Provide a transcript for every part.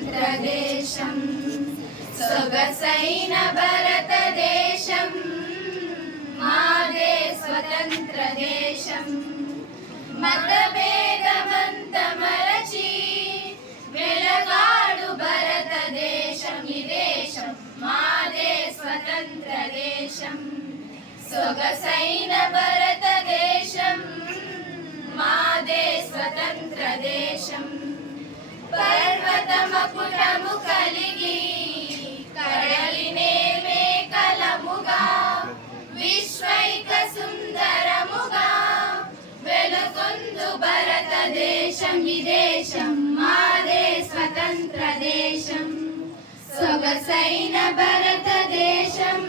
స్వతంత్ర దేశం సొగసైన భారతదేశం మాదే స్వతంత్ర దేశం మతభేదమంత మరచి వెలగాడు భారతదేశం ఈ దేశం మాదే స్వతంత్ర దేశం సొగసైన భారతదేశం మాదే స్వతంత్ర దేశం పర్వతమకుటము కలిగి కడలినే మేకలముగా విశ్వైక సుందరముగా వెలుగొందు భారతదేశం ఈ దేశం మాదే స్వతంత్ర దేశం సొగసైన భారతదేశం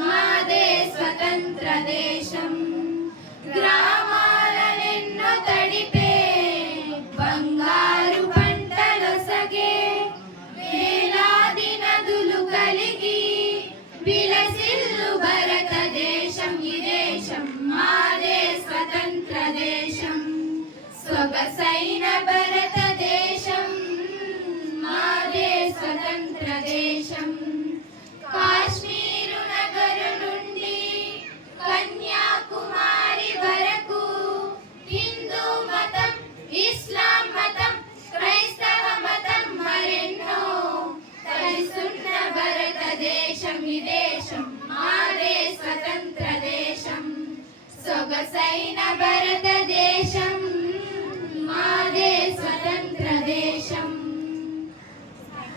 మాదే స్వతంత్ర దేశం గ్రామాలనెన్నో తడిపే బంగారు పంటలొసగే వేలాది నదులు కలిగి విలసిల్లు భారతదేశం ఈ దేశం మాదే స్వతంత్ర దేశం సొగసైన భారతదేశం మాదే స్వతంత్ర దేశం కాశ్మీరు నగరు నుండి కన్యాకుమారి వరకు హిందూ మతం ఇస్లాం మతం క్రైస్తవ మతం మరెన్నో కలిసున్న భారతదేశం ఈ దేశం మాదే స్వతంత్ర దేశం సొగసైన భారతదేశం